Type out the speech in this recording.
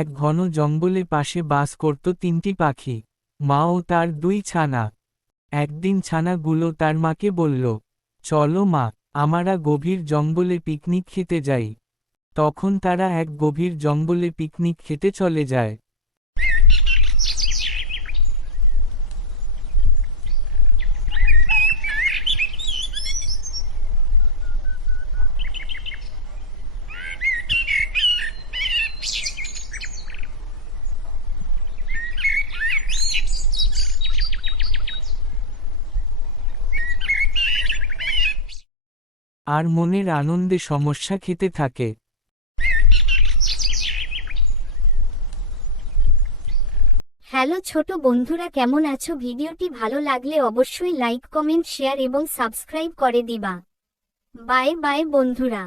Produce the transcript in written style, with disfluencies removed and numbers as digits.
এক ঘন জঙ্গলে পাশে বাস করত তিনটি পাখি, মা ও তার দুই ছানা। একদিন ছানাগুলো তার মাকে বলল, চলো মা, আমরা গভীর জঙ্গলে পিকনিক খেতে যাই। তখন তারা এক গভীর জঙ্গলে পিকনিক খেতে চলে যায়। আর মনের আনন্দে সমস্যা খেতে থাকে। হ্যালো ছোট বন্ধুরা, কেমন আছো? ভিডিওটি ভালো লাগলে অবশ্যই লাইক, কমেন্ট, শেয়ার এবং সাবস্ক্রাইব করে দিবা। বাই বাই বন্ধুরা।